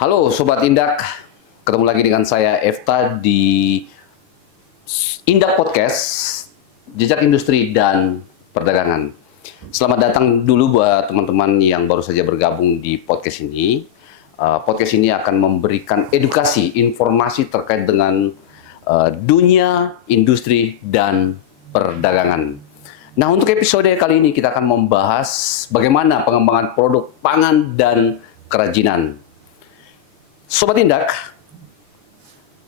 Halo Sobat Indak, ketemu lagi dengan saya Efta di Indak Podcast, Jejak Industri dan Perdagangan. Selamat datang dulu buat teman-teman yang baru saja bergabung di podcast ini. Podcast ini akan memberikan edukasi, informasi terkait dengan dunia, industri, dan perdagangan. Nah, untuk episode kali ini kita akan membahas bagaimana pengembangan produk pangan dan kerajinan. Sobat Indak,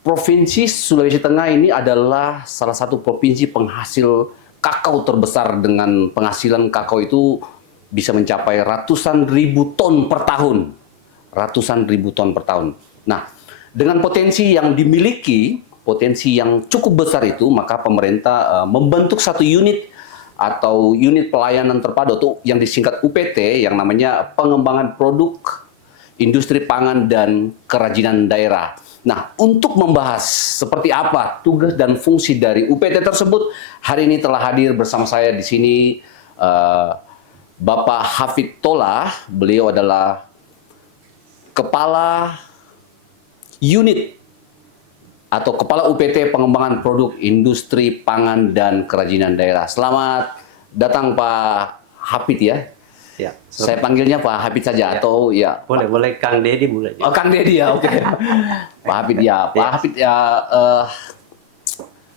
Provinsi Sulawesi Tengah ini adalah salah satu provinsi penghasil kakao terbesar dengan penghasilan kakao itu bisa mencapai ratusan ribu ton per tahun. Ratusan ribu ton per tahun. Nah, dengan potensi yang dimiliki, potensi yang cukup besar itu, maka pemerintah membentuk satu unit atau unit pelayanan terpadu atau yang disingkat UPT yang namanya pengembangan produk industri pangan dan kerajinan daerah. Nah, untuk membahas seperti apa tugas dan fungsi dari UPT tersebut, hari ini telah hadir bersama saya di sini Bapak Hafid Tolah. Beliau adalah Kepala Unit atau Kepala UPT Pengembangan Produk Industri Pangan dan Kerajinan Daerah. Selamat datang Pak Hafid ya. Ya, Saya panggilnya Pak Hafid saja atau ya boleh Kang Dedi boleh. Oh, Kang Dedi ya, oke. Pak Hafid ya, Pak Hafid ya.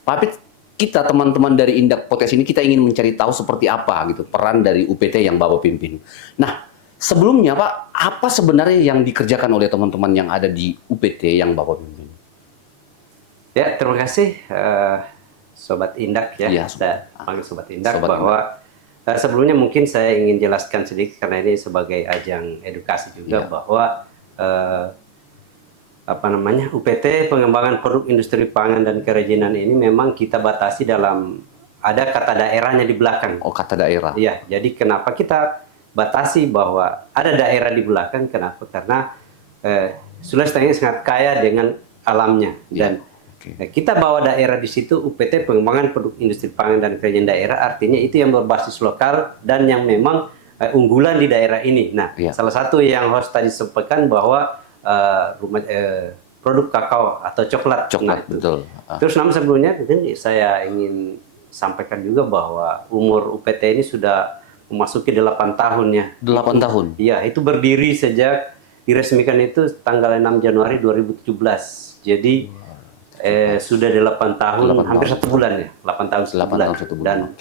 Pak Hafid, kita teman-teman dari Indak Podcast ini kita ingin mencari tahu seperti apa gitu peran dari UPT yang Bapak pimpin. Nah, sebelumnya Pak, apa sebenarnya yang dikerjakan oleh teman-teman yang ada di UPT yang Bapak pimpin? Ya, terima kasih Sobat Indak ya. Iya, Ada panggil Sobat Indak Sobat bahwa sebelumnya mungkin saya ingin jelaskan sedikit karena ini sebagai ajang edukasi juga bahwa UPT pengembangan produk industri pangan dan kerajinan ini memang kita batasi dalam ada kata daerahnya di belakang. Oh, kata daerah. Iya, jadi kenapa kita batasi bahwa ada daerah di belakang? Kenapa? Karena Sulawesi Tengah sangat kaya dengan alamnya dan kita bawa daerah di situ UPT pengembangan produk industri pangan dan kerajinan daerah, artinya itu yang berbasis lokal dan yang memang unggulan di daerah ini. Nah, salah satu yang host tadi sampaikan bahwa produk kakao atau coklat. Coklat, nah, betul. Terus namun sebelumnya mungkin saya ingin sampaikan juga bahwa umur UPT ini sudah memasuki 8 tahun ya. 8 tahun? Iya, itu berdiri sejak diresmikan itu tanggal 6 Januari 2017. Jadi sudah 8 tahun, hampir 1 bulan ya, 8 tahun 1 bulan.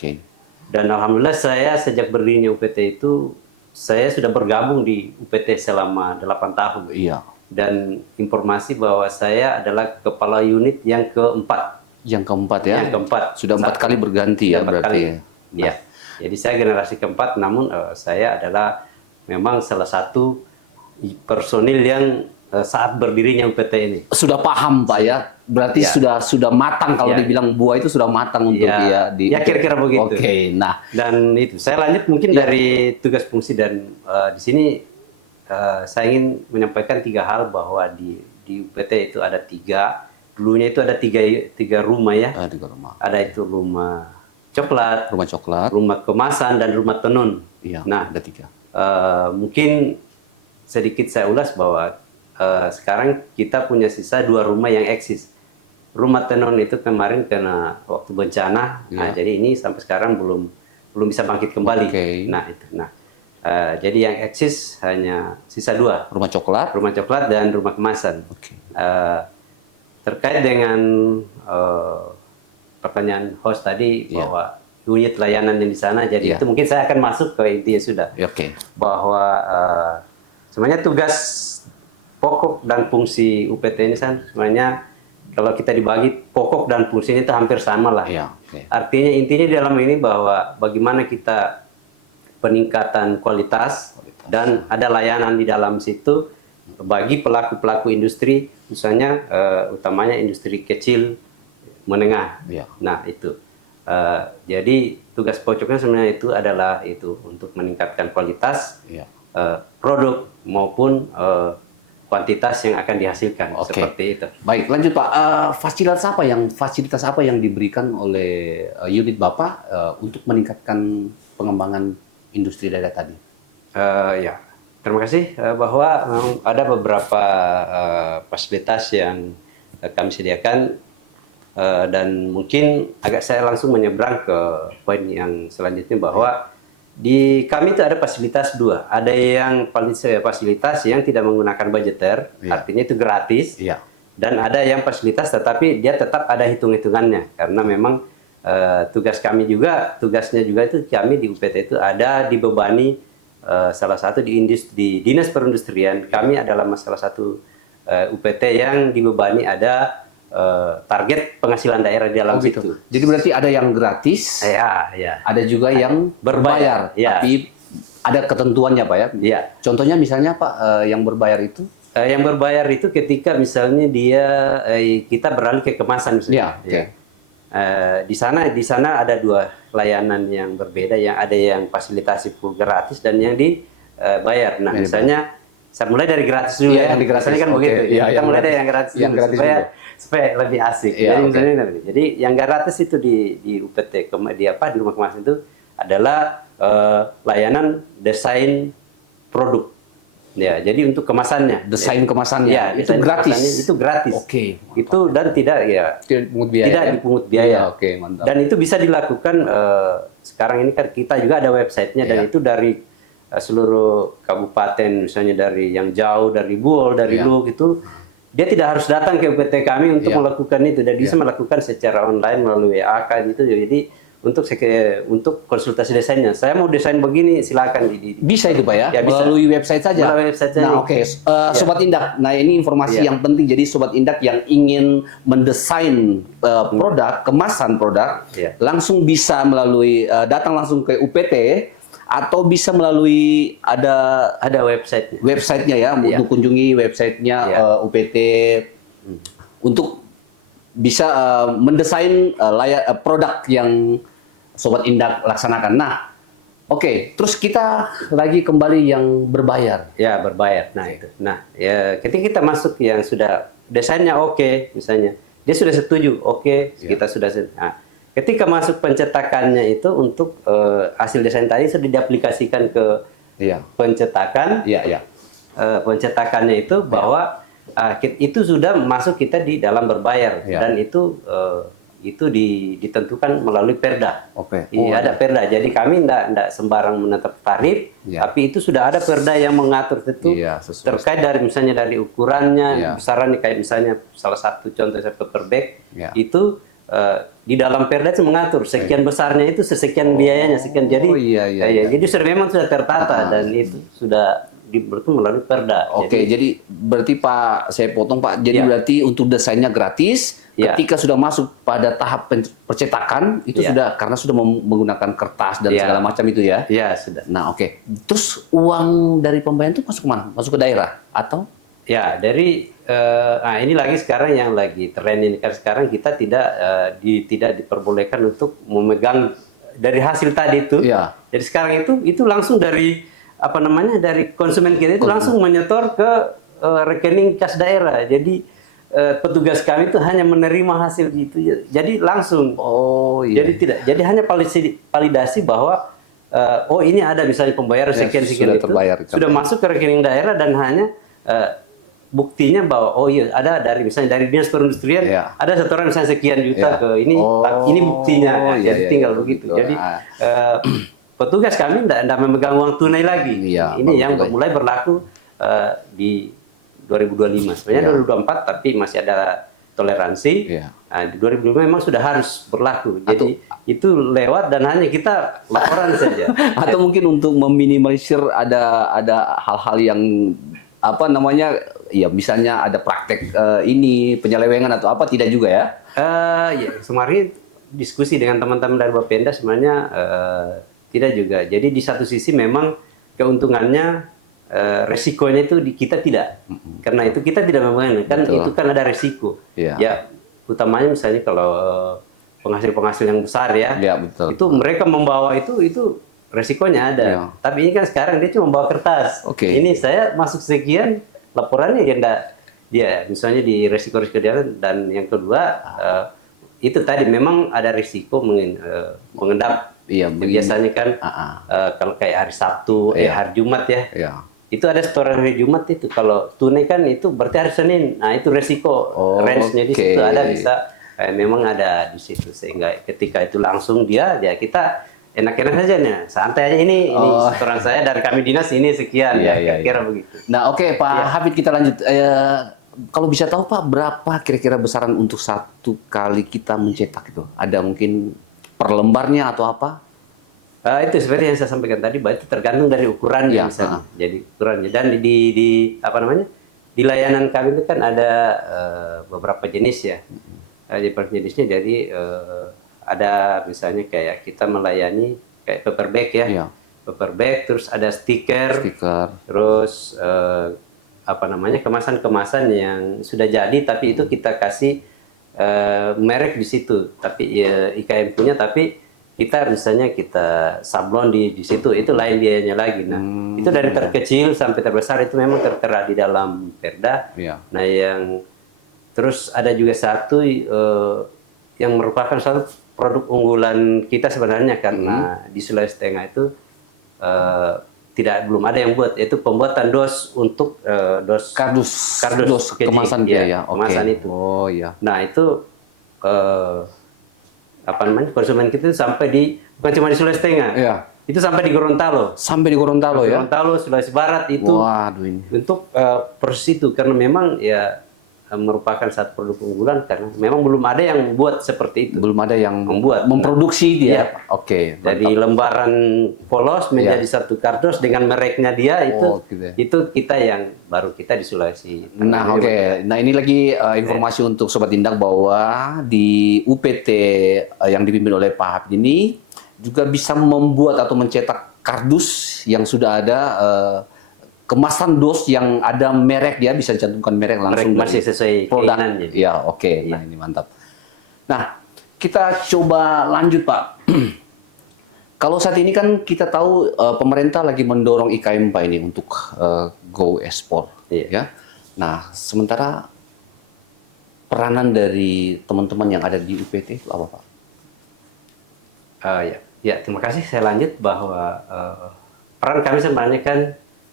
Dan alhamdulillah saya sejak berdirinya UPT itu, saya sudah bergabung di UPT selama 8 tahun. Iya. Dan informasi bahwa saya adalah kepala unit yang keempat. Yang keempat ya? Yang keempat. Sudah 4 kali berganti ya berarti ya? Iya. Jadi saya generasi keempat, namun saya adalah memang salah satu personil yang saat berdirinya UPT ini. Sudah paham Pak ya? Berarti sudah matang kalau dibilang buah itu sudah matang untuk ya kira-kira begitu. Oke, nah dan itu saya lanjut mungkin dari tugas fungsi dan di sini saya ingin menyampaikan 3 hal bahwa di UPT itu ada 3. Dulunya itu ada tiga rumah ya. 3 rumah. Ada itu rumah coklat, rumah kemasan dan rumah tenun. Iya. Nah, ada 3. Mungkin sedikit saya ulas bahwa sekarang kita punya sisa 2 rumah yang eksis. Rumah tenun itu kemarin kena waktu bencana, nah jadi ini sampai sekarang belum bisa bangkit kembali. Nah itu, jadi yang eksis hanya sisa 2. Rumah coklat dan rumah kemasan. Terkait dengan pertanyaan host tadi bahwa unit layanan yang di sana, jadi itu mungkin saya akan masuk ke intinya sudah. Bahwa sebenarnya tugas pokok dan fungsi UPT ini kan sebenarnya kalau kita dibagi pokok dan fungsinya itu hampir sama lah. Artinya intinya di dalam ini bahwa bagaimana kita peningkatan kualitas dan ada layanan di dalam situ bagi pelaku-pelaku industri, misalnya utamanya industri kecil menengah. Nah itu. Jadi tugas pokoknya sebenarnya itu adalah itu untuk meningkatkan kualitas produk maupun kuantitas yang akan dihasilkan seperti itu. Baik, lanjut Pak. Fasilitas apa yang diberikan oleh unit Bapak untuk meningkatkan pengembangan industri daerah tadi? Ya, Terima kasih bahwa ada beberapa fasilitas yang kami sediakan dan mungkin agak saya langsung menyeberang ke poin yang selanjutnya bahwa di kami itu ada fasilitas dua. Ada yang fasilitas yang tidak menggunakan budgeter, artinya itu gratis. Dan ada yang fasilitas tetapi dia tetap ada hitung-hitungannya karena memang tugasnya juga itu kami di UPT itu ada dibebani salah satu di Dinas Perindustrian kami adalah salah satu UPT yang dibebani ada target penghasilan daerah di dalam situ. Jadi berarti ada yang gratis, ada juga yang berbayar, tapi ada ketentuannya Pak ya? Contohnya misalnya Pak yang berbayar itu? Yang berbayar itu ketika misalnya kita beralih ke kemasan misalnya. Di sana ada dua layanan yang berbeda, yang ada yang fasilitasi full gratis dan yang dibayar. Nah, misalnya saya mulai dari gratis dulu ya. Yang gratis kan begitu. Kita mulai dari yang gratis dulu supaya lebih asik. Jadi yang gratis itu di UPT di rumah kemasan itu adalah layanan desain produk. Ya, jadi untuk kemasannya. Desain kemasannya. Itu gratis. Itu gratis. Itu dan tidak dipungut biaya. Mantap. Dan itu bisa dilakukan sekarang ini kan kita juga ada websitenya dan itu dari seluruh kabupaten, misalnya dari yang jauh, dari Buol, dari Luwu itu dia tidak harus datang ke UPT kami untuk melakukan itu dan bisa melakukan secara online melalui WA gitu. Jadi untuk konsultasi desainnya, saya mau desain begini, silakan. Bisa itu Pak ya? Bisa. Melalui website saja? Melalui website saja. Nah Sobat Indak, nah ini informasi yang penting. Jadi Sobat Indak yang ingin mendesain kemasan produk, langsung bisa melalui, datang langsung ke UPT, atau bisa melalui ada websitenya ya, untuk kunjungi websitenya UPT, untuk bisa mendesain produk yang Sobat Indak laksanakan. Nah, terus kita lagi kembali yang berbayar. Ya, berbayar. Nah, itu. Nah, ya ketika kita masuk yang sudah desainnya misalnya. Dia sudah setuju, kita sudah nah, ketika masuk pencetakannya itu untuk hasil desain tadi sudah diaplikasikan ke pencetakan. Pencetakannya itu bahwa itu sudah masuk kita di dalam berbayar dan itu ditentukan melalui perda. Ada perda. Jadi kami tidak sembarang menetap tarif, tapi itu sudah ada perda yang mengatur itu terkait dari misalnya dari ukurannya, besarannya kayak misalnya salah satu contoh saya paper bag itu di dalam perda itu mengatur sekian besarnya itu sekian biayanya sekian. Jadi jadi memang sudah tertata dan itu sudah melalui perda. Jadi berarti Pak, saya potong Pak. Jadi berarti untuk desainnya gratis. Ketika sudah masuk pada tahap percetakan itu sudah karena sudah menggunakan kertas dan segala macam itu ya. Iya sudah. Nah terus uang dari pembayaran itu masuk kemana? Masuk ke daerah atau? Ya dari ini lagi sekarang yang lagi tren ini kan sekarang kita tidak diperbolehkan untuk memegang dari hasil tadi itu. Jadi sekarang itu langsung dari dari konsumen kita itu langsung menyetor ke rekening kas daerah. Jadi petugas kami itu hanya menerima hasil itu, jadi langsung. Jadi hanya validasi bahwa ini ada misalnya pembayaran sekian-sekian itu sudah masuk ke rekening daerah dan hanya buktinya bahwa ada misalnya dari Dinas Perindustrian ada setoran misalnya sekian juta ke ini buktinya. Jadi tinggal begitu. Jadi petugas kami tidak memegang uang tunai lagi. Ini yang mulai berlaku di 2025. Sebenarnya 2024 tapi masih ada toleransi. Di 2025 memang sudah harus berlaku. Jadi itu lewat dan hanya kita laporan saja. Atau mungkin untuk meminimalisir ada hal-hal yang misalnya ada praktek penyelewengan atau apa, tidak juga ya? Kemarin diskusi dengan teman-teman dari Bapenda sebenarnya tidak juga. Jadi di satu sisi memang keuntungannya resikonya itu kita tidak, karena itu kita tidak memegang kan. Itu kan ada resiko ya, utamanya misalnya kalau penghasil yang besar itu mereka membawa itu resikonya ada. Tapi ini kan sekarang dia cuma membawa kertas. Ini saya masuk sekian laporannya misalnya di resiko dan yang kedua itu tadi memang ada risiko mengendap. Biasanya kan kalau kayak hari Sabtu hari Jumat itu ada setoran hari Jumat itu. Kalau tunai kan itu berarti hari Senin. Nah itu resiko range-nya di situ ada bisa memang ada di situ, sehingga ketika itu langsung dia ya kita enak-enak saja nih, santai aja ini setoran saya dari kami dinas ini sekian kira-kira begitu. Nah oke, Pak Hafid, kita lanjut. Kalau bisa tahu Pak, berapa kira-kira besaran untuk satu kali kita mencetak itu? Ada mungkin per lembarnya atau apa? Itu seperti yang saya sampaikan tadi, bahwa itu tergantung dari ukurannya misalnya. Jadi ukurannya, dan di apa namanya, di layanan kami itu kan ada beberapa jenis ya. Di per jenisnya, jadi ada misalnya kayak kita melayani kayak paper bag ya, paper bag, terus ada stiker. Terus apa namanya, kemasan-kemasan yang sudah jadi tapi itu kita kasih merek di situ, tapi IKM punya, tapi kita misalnya kita sablon di situ, itu lain biayanya lagi. Nah, itu dari terkecil sampai terbesar itu memang tertera di dalam Perda. Nah, yang terus ada juga satu yang merupakan satu produk unggulan kita sebenarnya, karena di Sulawesi Tengah itu belum ada yang buat, itu pembuatan dos untuk kardus kemasan kemasan itu. Nah, itu apa namanya, konsumen kita itu sampai bukan cuma di Sulawesi Tengah, itu sampai di Gorontalo. Gorontalo, Sulawesi Barat itu. Waduh, ini. Untuk proses itu, karena memang ya merupakan satu produk unggulan, karena memang belum ada yang buat seperti itu. Belum ada yang memproduksi dia. Jadi lembaran polos menjadi satu kardus dengan mereknya dia, itu kita yang baru kita di Sulawesi. Nah, Nah, ini lagi informasi untuk Sobat Indah bahwa di UPT yang dipimpin oleh Pak Hafid ini juga bisa membuat atau mencetak kardus yang sudah ada kemasan dos yang ada merek, dia bisa cantumkan merek langsung masih sesuai produk. Nah, ini mantap. Nah, kita coba lanjut Pak. Kalau saat ini kan kita tahu pemerintah lagi mendorong IKM Pak ini untuk go ekspor, ya. Nah, sementara peranan dari teman-teman yang ada di UPT itu apa Pak? Terima kasih. Saya lanjut bahwa peran kami sebenarnya kan,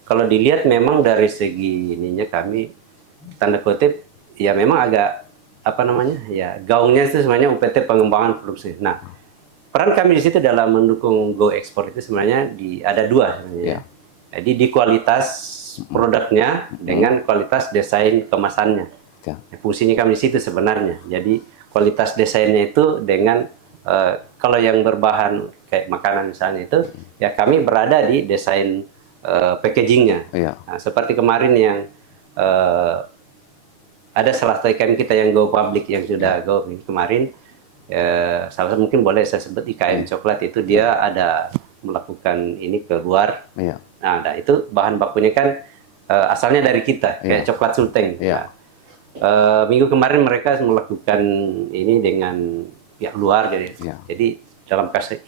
kalau dilihat memang dari segi ininya kami tanda kutip ya memang agak apa namanya ya, gaungnya itu sebenarnya UPT pengembangan produksi. Nah, peran kami di situ dalam mendukung go ekspor itu sebenarnya ada dua sebenarnya. Jadi di kualitas produknya dengan kualitas desain kemasannya. Fungsinya kami di situ sebenarnya. Jadi kualitas desainnya itu dengan kalau yang berbahan kayak makanan misalnya itu ya kami berada di desain packagingnya. Nah, seperti kemarin yang ada salah satu IKM kita yang go public yang sudah go kemarin, salah satu mungkin boleh saya sebut IKM coklat, itu dia ada melakukan ini ke luar. Nah, itu bahan bakunya kan asalnya dari kita, kayak coklat sulteng. Minggu kemarin mereka melakukan ini dengan pihak luar, jadi dalam kasus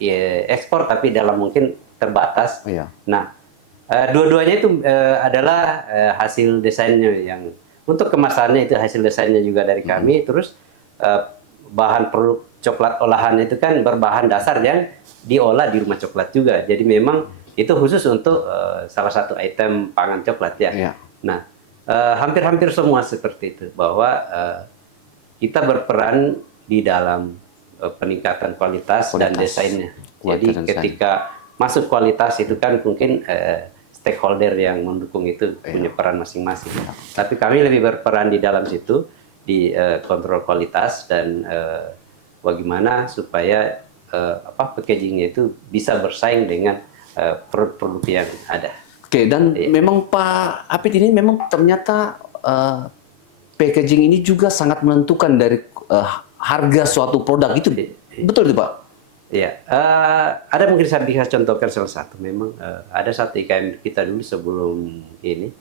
ekspor tapi dalam mungkin terbatas. Nah, dua-duanya itu adalah hasil desainnya, yang untuk kemasannya itu hasil desainnya juga dari kami. Terus bahan produk coklat olahan itu kan berbahan dasar yang diolah di rumah coklat juga. Jadi memang itu khusus untuk salah satu item pangan coklat ya. Nah, hampir-hampir semua seperti itu, bahwa kita berperan di dalam peningkatan kualitas dan desainnya. Jadi ketika masuk kualitas itu kan mungkin stakeholder yang mendukung itu punya peran masing-masing. Tapi kami lebih berperan di dalam situ, di kontrol kualitas dan bagaimana supaya packagingnya itu bisa bersaing dengan produk-produk yang ada. Dan memang Pak Hafid ini memang ternyata packaging ini juga sangat menentukan dari harga suatu produk itu, betul itu Pak? Ya, ada mungkin saya bisa contohkan salah satu. Memang ada satu IKM kita dulu sebelum ini,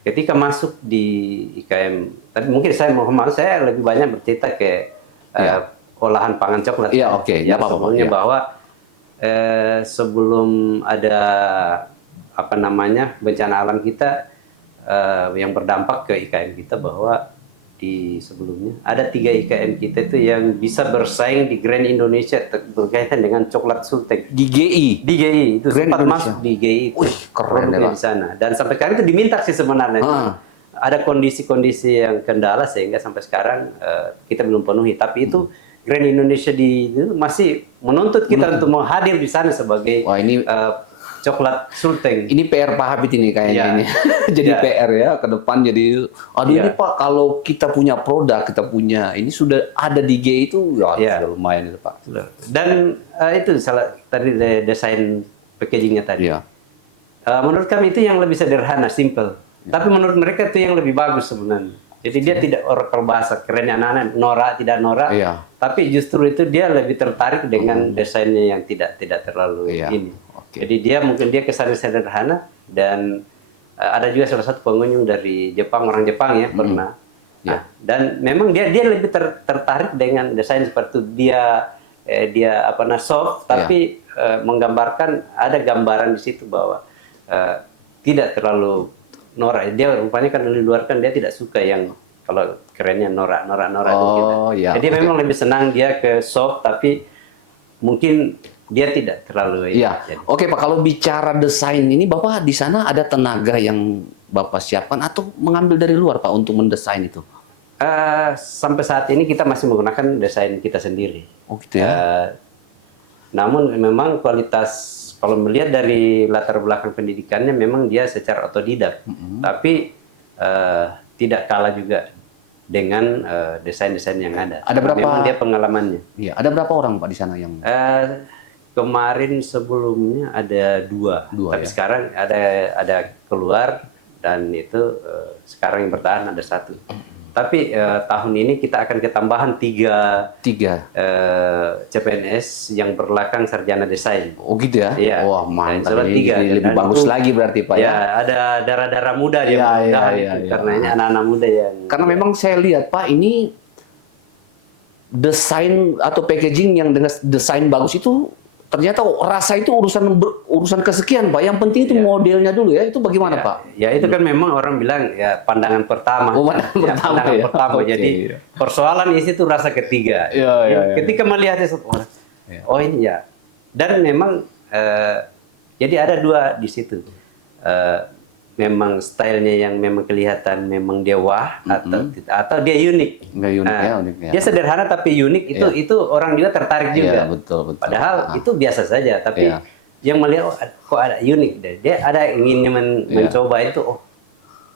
ketika masuk di IKM, tapi mungkin saya lebih banyak bercerita ke olahan pangan coklat. Sebelumnya bahwa sebelum ada apa namanya bencana alam kita yang berdampak ke IKM kita, bahwa di sebelumnya ada 3 IKM kita itu yang bisa bersaing di Grand Indonesia berkaitan dengan coklat Sulteng. Di GI? Di GI itu Grand sempat Indonesia. masuk di GI itu. Wih, keren ya, Pak. Di sana. Dan sampai sekarang itu diminta sih sebenarnya. Ada kondisi-kondisi yang kendala sehingga sampai sekarang kita belum penuhi. Tapi itu Grand Indonesia itu masih menuntut kita untuk mau hadir di sana sebagai coklat Sulteng. Ini PR Pak Habib ini kayaknya ini. Jadi PR ya ke depan jadi ini Pak kalau kita punya produk, kita punya ini sudah ada di G itu sudah lumayan itu Pak. Dan itu salah tadi desain packagingnya tadi. Menurut kami itu yang lebih sederhana, simple. Tapi menurut mereka itu yang lebih bagus sebenarnya. Jadi dia tidak orakel bahasa kerennya anak-anak norak tidak norak, tapi justru itu dia lebih tertarik dengan desainnya yang tidak terlalu ini. Jadi mungkin dia kesannya sederhana dan ada juga salah satu pengunjung dari Jepang, orang Jepang ya pernah. Nah, dan memang dia lebih tertarik dengan desain seperti itu. Dia soft tapi menggambarkan ada gambaran di situ bahwa tidak terlalu norak. Dia rupanya kan dari luar kan dia tidak suka yang kalau kerennya norak gitu. Jadi memang lebih senang dia ke soft tapi mungkin dia tidak terlalu Oke Pak, kalau bicara desain ini Bapak di sana ada tenaga yang Bapak siapkan atau mengambil dari luar Pak untuk mendesain itu? Sampai saat ini kita masih menggunakan desain kita sendiri. Oh gitu ya. Namun memang kualitas kalau melihat dari latar belakang pendidikannya memang dia secara otodidak. Tapi tidak kalah juga dengan desain-desain yang ada. Ada berapa? Memang dia pengalamannya. Iya, ada berapa orang Pak di sana yang? Kemarin sebelumnya ada dua tapi sekarang ada keluar dan itu sekarang yang bertahan ada 1. Tapi tahun ini kita akan ketambahan 3 CPNS yang berlakang sarjana desain. Oh gitu ya? Iya. Wah mantap. Ini lebih bagus lagi berarti Pak ya? Ya ada darah-darah muda dia karena ini anak-anak muda yang. Karena memang saya lihat Pak ini desain atau packaging yang dengan desain bagus itu ternyata rasa itu urusan kesekian Pak. Yang penting itu modelnya dulu ya. Itu bagaimana Pak? Ya itu kan memang orang bilang ya pandangan pertama. Pandangan pertama. Jadi persoalan isi itu rasa ketiga. Ketika melihat itu, ini ya. Dan memang jadi ada 2 di situ. Memang stylenya yang memang kelihatan memang dia wah atau dia unik. Unik ya. Dia sederhana tapi unik itu orang juga tertarik juga. Betul. Padahal itu biasa saja tapi yang melihat kok ada unik deh. Dia ada ingin mencoba itu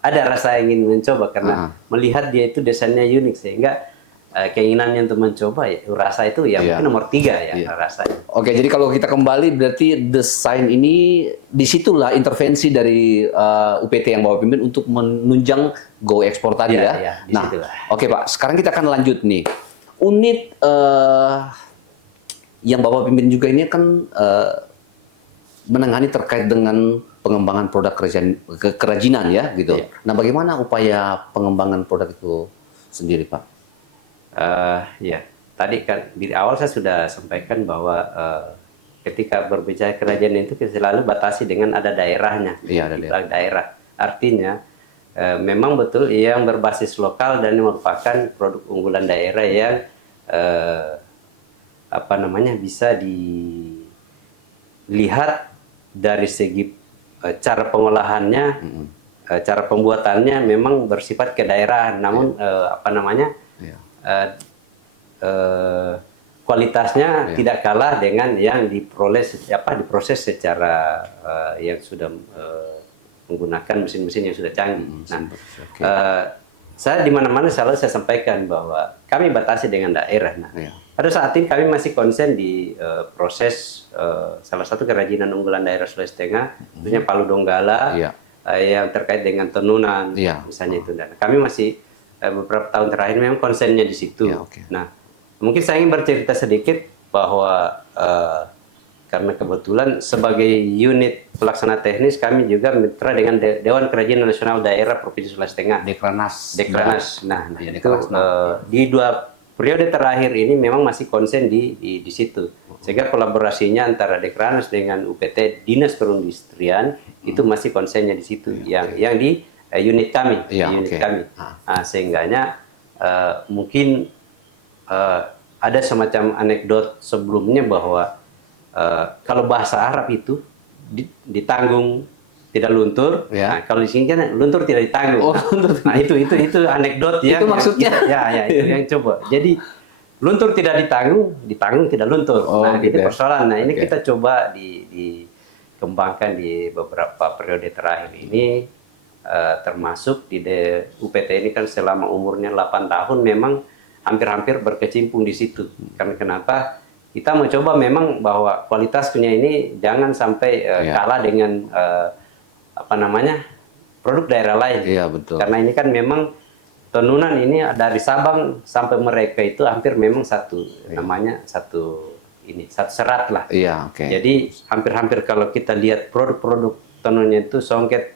ada rasa ingin mencoba karena melihat dia itu desainnya unik sehingga keinginannya untuk mencoba rasa itu mungkin nomor 3 rasanya. Oke, jadi kalau kita kembali berarti desain ini disitulah intervensi dari UPT yang Bapak pimpin untuk menunjang go ekspor tadi ya. Nah, oke Pak, sekarang kita akan lanjut nih. Unit yang Bapak pimpin juga ini kan menangani terkait dengan pengembangan produk kerajinan ya gitu. Nah, bagaimana upaya pengembangan produk itu sendiri Pak? Tadi kan di awal saya sudah sampaikan bahwa ketika berbicara kerajinan itu kita selalu batasi dengan ada daerahnya. Ada daerah. Artinya memang betul yang berbasis lokal dan merupakan produk unggulan daerah yang bisa dilihat dari segi cara pengolahannya, cara pembuatannya memang bersifat kedaerahan. Namun kualitasnya tidak kalah dengan yang diproses secara yang sudah menggunakan mesin-mesin yang sudah canggih. Saya di mana-mana selalu saya sampaikan bahwa kami batasi dengan daerah. Pada saat ini kami masih konsen di proses salah satu kerajinan unggulan daerah Sulawesi Tengah, tentunya Palu Donggala yang terkait dengan tenunan, misalnya itu. Dan kami masih beberapa tahun terakhir memang konsennya di situ. Nah, mungkin saya ingin bercerita sedikit bahwa karena kebetulan sebagai unit pelaksana teknis kami juga mitra dengan Dewan Kerajinan Nasional Daerah Provinsi Sulawesi Tengah. Dekranas. Nah, itu di 2 periode terakhir ini memang masih konsen di situ. Sehingga kolaborasinya antara Dekranas dengan UPT Dinas Perindustrian itu masih konsennya di situ. Yang di unit kami, Sehingganya mungkin ada semacam anekdot sebelumnya bahwa kalau bahasa Arab itu ditanggung tidak luntur, nah, kalau di sini kan luntur tidak ditanggung. Nah itu anekdot yang itu maksudnya itu yang coba. Jadi luntur tidak ditanggung, ditanggung tidak luntur. Nah gitu itu persoalan. Nah ini kita coba dikembangkan di beberapa periode terakhir ini, termasuk di UPT ini kan selama umurnya 8 tahun memang hampir-hampir berkecimpung di situ. Karena kenapa? Kita mau coba memang bahwa kualitasnya ini jangan sampai kalah dengan produk daerah lain. Iya, betul. Karena ini kan memang tenunan ini dari Sabang sampai mereka itu hampir memang satu serat lah. Iya, oke. Jadi hampir-hampir kalau kita lihat produk-produk tenunnya itu songket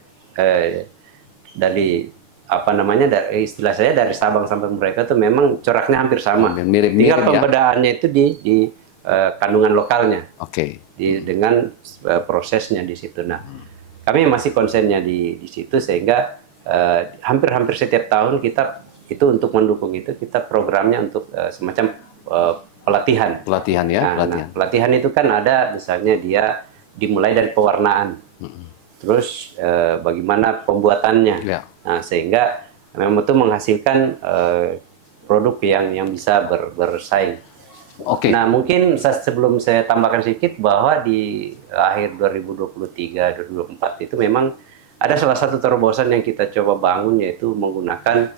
dari dari istilah saya dari Sabang sampai mereka itu memang coraknya hampir sama. Mirip-mirip. Tinggal pembedaannya itu di kandungan lokalnya. Oke. Dengan prosesnya di situ. Nah, kami masih konsennya di situ sehingga hampir-hampir setiap tahun kita itu untuk mendukung itu kita programnya untuk semacam pelatihan. Pelatihan ya, pelatihan. Nah, pelatihan itu kan ada misalnya dia dimulai dari pewarnaan. Terus bagaimana pembuatannya. Ya. Nah, sehingga memang itu menghasilkan produk yang bisa bersaing. Oke. Nah, mungkin sebelum saya tambahkan sedikit bahwa di akhir 2023-2024 itu memang ada salah satu terobosan yang kita coba bangun, yaitu menggunakan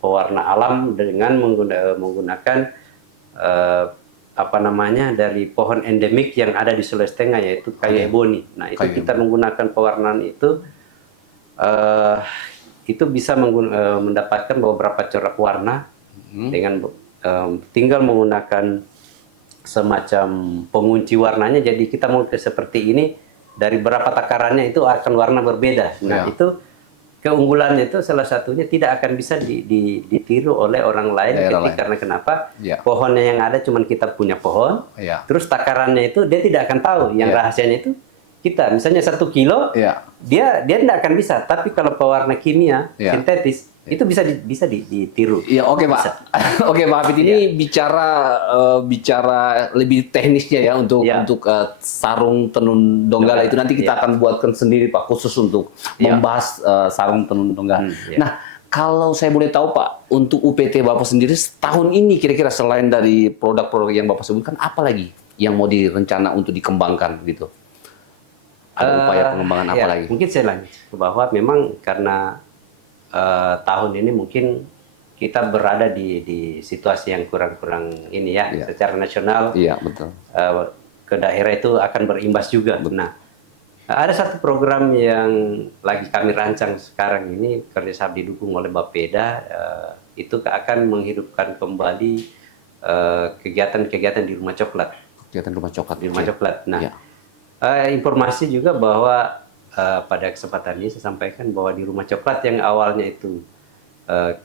pewarna alam dengan menggunakan dari pohon endemik yang ada di Sulawesi Tengah, yaitu kayu eboni. Nah, itu kita menggunakan pewarnaan itu bisa mendapatkan beberapa corak warna dengan tinggal menggunakan semacam pengunci warnanya. Jadi kita mau seperti ini, dari berapa takarannya itu akan warna berbeda. Nah, itu keunggulannya itu salah satunya tidak akan bisa ditiru oleh orang lain. Karena kenapa? Pohonnya yang ada cuman kita punya pohon. Terus takarannya itu dia tidak akan tahu. Yang rahasianya itu kita, misalnya 1 kilo, dia tidak akan bisa. Tapi kalau pewarna kimia sintetis itu bisa ditiru. Iya, oke Pak. Oke Pak Hafid, ini bicara lebih teknisnya ya untuk sarung tenun Donggala itu nanti kita akan buatkan sendiri Pak, khusus untuk membahas sarung tenun Donggala. Nah, kalau saya boleh tahu Pak, untuk UPT Bapak sendiri setahun ini kira-kira selain dari produk-produk yang Bapak sebutkan, apa lagi yang mau direncana untuk dikembangkan gitu? Ada upaya pengembangan apa lagi? Mungkin saya lanjut bahwa memang karena tahun ini mungkin kita berada di situasi yang kurang ini secara nasional. Iya, betul. Ke daerah itu akan berimbas juga. Nah, ada satu program yang lagi kami rancang sekarang ini, kerjasama didukung oleh Bapeda, itu akan menghidupkan kembali kegiatan-kegiatan di Rumah Coklat. Kegiatan Rumah Coklat. Di Rumah Coklat. Nah, informasi juga bahwa pada kesempatan ini saya sampaikan bahwa di Rumah Coklat yang awalnya itu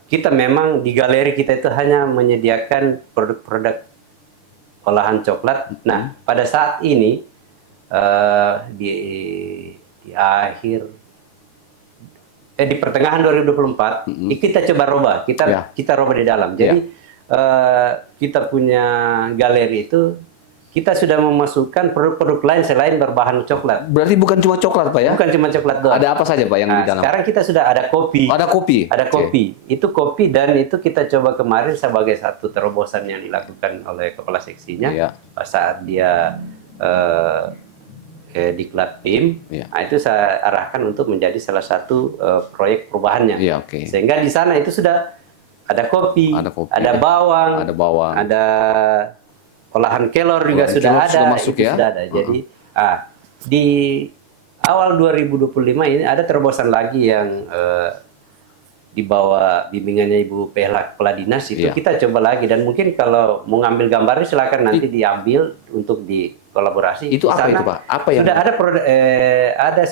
kita memang di galeri kita itu hanya menyediakan produk-produk olahan coklat. Nah, pada saat ini di pertengahan 2024 kita coba rubah, kita rubah di dalam. Jadi kita punya galeri itu kita sudah memasukkan produk-produk lain selain berbahan coklat. Berarti bukan cuma coklat Pak ya? Bukan cuma coklat doang. Ada apa saja Pak yang di dalam? Sekarang kita sudah ada kopi. Ada kopi? Ada kopi. Itu kopi, dan itu kita coba kemarin sebagai satu terobosan yang dilakukan oleh kepala seksinya. Pas saat dia diklat PIM, nah itu saya arahkan untuk menjadi salah satu proyek perubahannya. Sehingga di sana itu sudah ada kopi, ada bawang, ada olahan kelor juga sudah ada, masuk sudah ada. Jadi di awal 2025 ini ada terobosan lagi yang di bawah bimbingannya Ibu PLH Kepala Dinas itu kita coba lagi, dan mungkin kalau mau ngambil gambarnya silakan nanti diambil untuk dikolaborasi. Itu apa itu Pak? Apa yang sudah ada produk,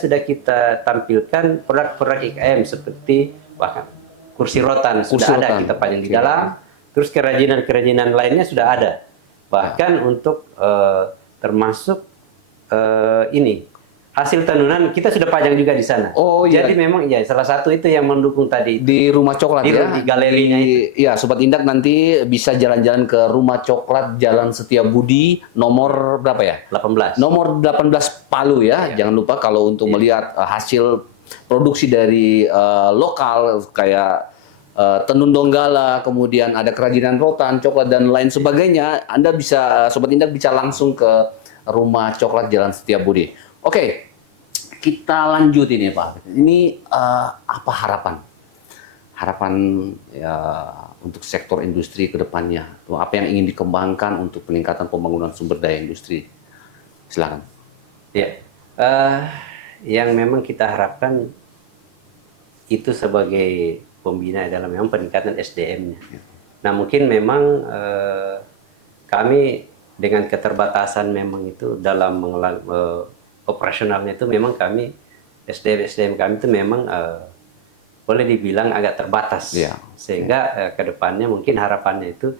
sudah kita tampilkan produk-produk IKM seperti bahkan kursi rotan sudah ada kita panjang di dalam, terus kerajinan-kerajinan lainnya sudah ada. Bahkan untuk termasuk ini hasil tenunan kita sudah pajang juga di sana. Oh iya. Jadi memang ya salah satu itu yang mendukung tadi di Rumah Coklat ya. Di galerinya itu. Ya, Sobat Indak nanti bisa jalan-jalan ke Rumah Coklat Jalan Setiabudi nomor berapa ya? 18. Nomor 18 Palu ya. Jangan lupa kalau untuk melihat hasil produksi dari lokal kayak tenun Donggala, kemudian ada kerajinan rotan, coklat dan lain sebagainya, Anda bisa Sobat Indak bisa langsung ke Rumah Coklat Jalan Setiabudi. Oke, kita lanjut ini Pak. Ini apa harapan? Harapan ya, untuk sektor industri ke depannya. Apa yang ingin dikembangkan untuk peningkatan pembangunan sumber daya industri? Silakan. Ya, yang memang kita harapkan itu sebagai pembina adalah memang peningkatan SDM-nya. Nah mungkin memang kami dengan keterbatasan memang itu dalam operasionalnya itu memang kami SDM kami itu memang boleh dibilang agak terbatas, sehingga kedepannya mungkin harapannya itu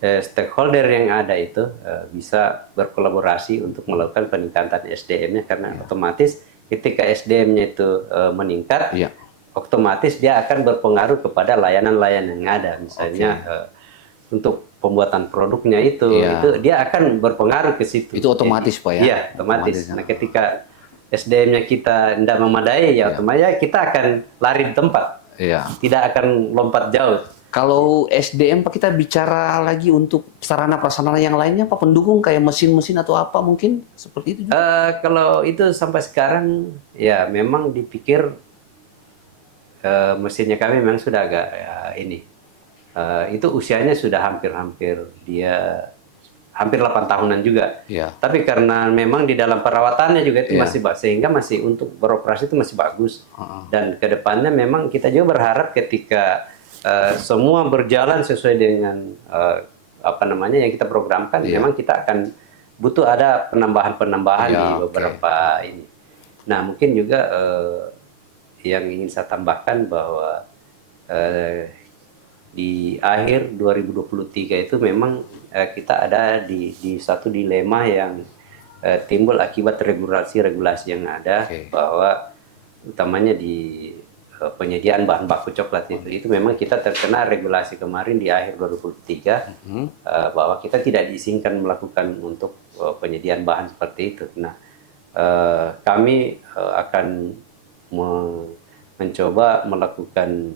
stakeholder yang ada itu bisa berkolaborasi untuk melakukan peningkatan SDM-nya karena otomatis ketika SDM-nya itu meningkat, otomatis dia akan berpengaruh kepada layanan-layanan yang ada, misalnya untuk pembuatan produknya itu dia akan berpengaruh ke situ. Itu otomatis Pak ya? Iya, otomatis. Nah ketika SDM-nya kita tidak memadai, ya otomatis kita akan lari di tempat. Tidak akan lompat jauh. Kalau SDM Pak, kita bicara lagi untuk sarana prasarana yang lainnya Pak, pendukung kayak mesin-mesin atau apa mungkin seperti itu juga? Kalau itu sampai sekarang ya memang dipikir mesinnya kami memang sudah agak itu usianya sudah hampir 8 tahunan juga. Tapi karena memang di dalam perawatannya juga itu masih sehingga masih untuk beroperasi itu masih bagus. Dan kedepannya memang kita juga berharap ketika semua berjalan sesuai dengan apa namanya yang kita programkan, memang kita akan butuh ada penambahan-penambahan di beberapa ini. Nah mungkin juga yang ingin saya tambahkan bahwa di akhir 2023 itu memang kita ada di satu dilema yang timbul akibat regulasi-regulasi yang ada, bahwa utamanya di penyediaan bahan baku coklat itu memang kita terkena regulasi kemarin di akhir 2023 bahwa kita tidak diizinkan melakukan untuk penyediaan bahan seperti itu. Nah kami akan mencoba melakukan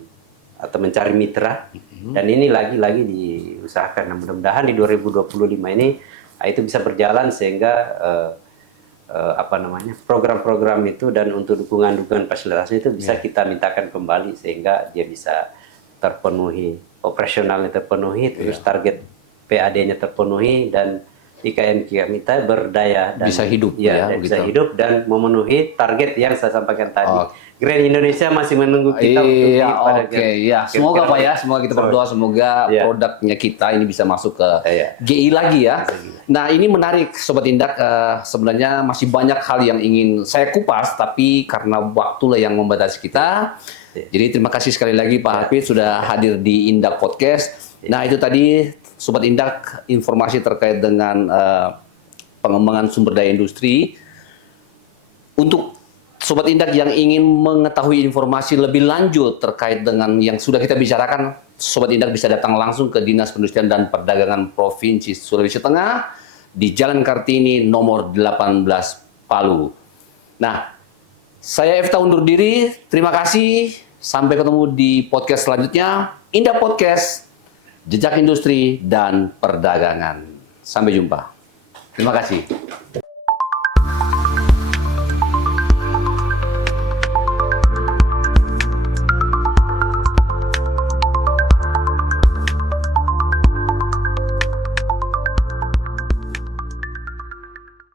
atau mencari mitra, dan ini lagi-lagi diusahakan. Nah, mudah-mudahan di 2025 ini itu bisa berjalan sehingga apa namanya program-program itu dan untuk dukungan fasilitasnya itu bisa kita mintakan kembali sehingga dia bisa terpenuhi, operasionalnya terpenuhi, terus target PAD-nya terpenuhi, dan IKM kita berdaya dan bisa hidup bisa hidup dan memenuhi target yang saya sampaikan tadi. Grand Indonesia masih menunggu kita untuk semoga Pak ya, semoga kita berdoa semoga produknya kita ini bisa masuk ke GI lagi ya. Nah ini menarik Sobat Indak, sebenarnya masih banyak hal yang ingin saya kupas, tapi karena waktulah yang membatasi kita. Jadi terima kasih sekali lagi Pak Hafidz sudah hadir di Indak Podcast. Nah itu tadi Sobat Indak, informasi terkait dengan pengembangan sumber daya industri. Untuk Sobat Indak yang ingin mengetahui informasi lebih lanjut terkait dengan yang sudah kita bicarakan, Sobat Indak bisa datang langsung ke Dinas Perindustrian dan Perdagangan Provinsi Sulawesi Tengah di Jalan Kartini nomor 18 Palu. Nah, saya Efta undur diri. Terima kasih. Sampai ketemu di podcast selanjutnya. Indak Podcast, Jejak Industri dan Perdagangan. Sampai jumpa. Terima kasih.